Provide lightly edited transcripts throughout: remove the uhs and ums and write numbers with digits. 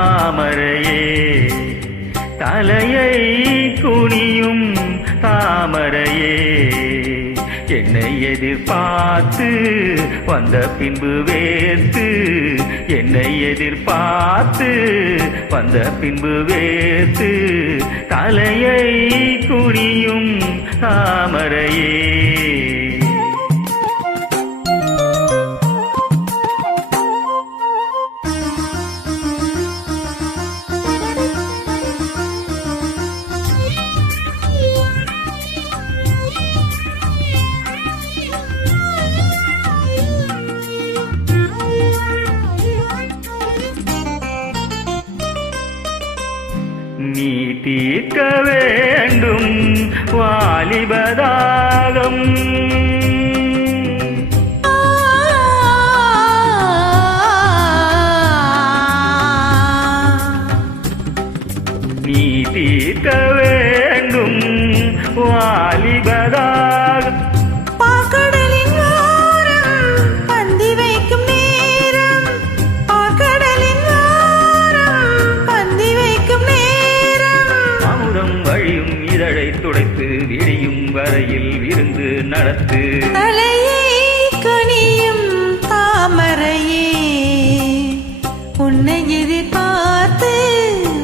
தாமரையே தலையை குனியும் தாமரையே என்னை எதிர்பார்த்து வந்த பின்பு வேர்த்து என்னை எதிர்பார்த்து வந்த பின்பு வேர்த்து தலையை குனியும் தாமரையே நீ தீர்க்க வேண்டும் வாலிபதாகம் நீ தீர்க்க வேண்டும் வாலிபதாகம் துடைத்து விடியும் வரையில் விருந்து நடத்து தலையை கனியும் தாமரையே உன்னை எதிர்பார்த்து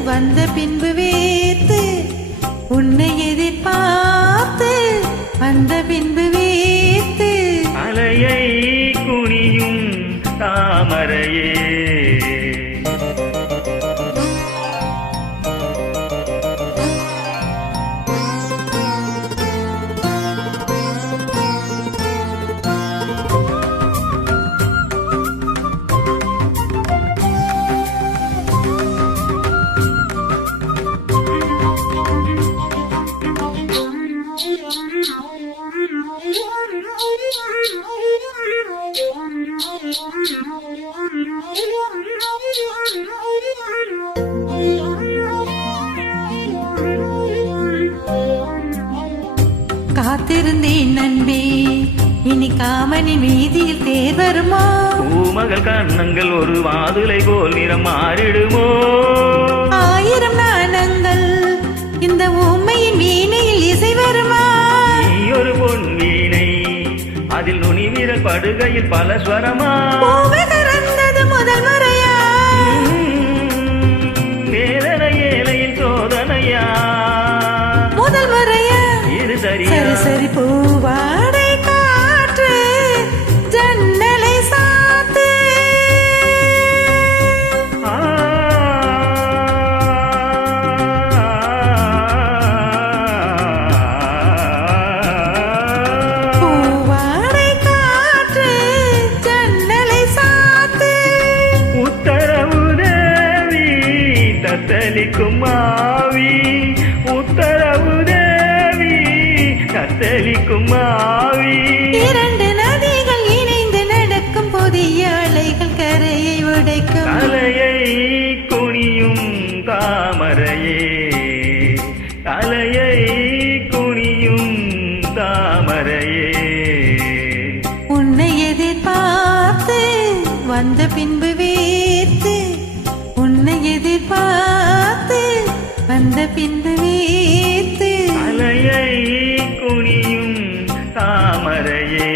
வந்த பின்பு வேத்து உன்னை எதிர்பார்த்து வந்த பின்பு வேத்து அலையை குனியும் தாமரையே காத்திருந்தேன் நண்பே இனி காமனி வீதியில் தேர் வருமா பூமகள் கண்ணங்கள் ஒரு மாதுளை போல் நிறம் மாறிடுமோ ஆயிரம் நாணங்கள் இந்த ஊமையின் வீணையில் இசை வருமா நீ ஒரு பொன் வீணை அதில் நுனி வீரல் படுகையில் பல ஸ்வரமா திறந்தது முதல் முறையா வேதனை ஏழையில் சோதனையா முதல் முறையா இது சரி சரி சரி பூவாடை காற்று ஜன்னலை சாத்து பூவாடை காற்று ஜன்னலை சாத்து உத்தரவு தேவி தத்தளிக்கும் மாவி உத்தரவு தேவி தத்தளிக்கும் மாவி இரண்டு நதிகள் இணைந்து நடக்கும் புதிய அலைகள் கரையை உடைக்கும் தலையை குனியும் தாமரையே தலையை குனியும் தாமரையே உன்னை எதிர்பார்த்து வந்த பின்பு வேத்து உன்னை எதிர்பார்த்து வந்த பின்பு வேத்து அலையை குனியும் தாமரையே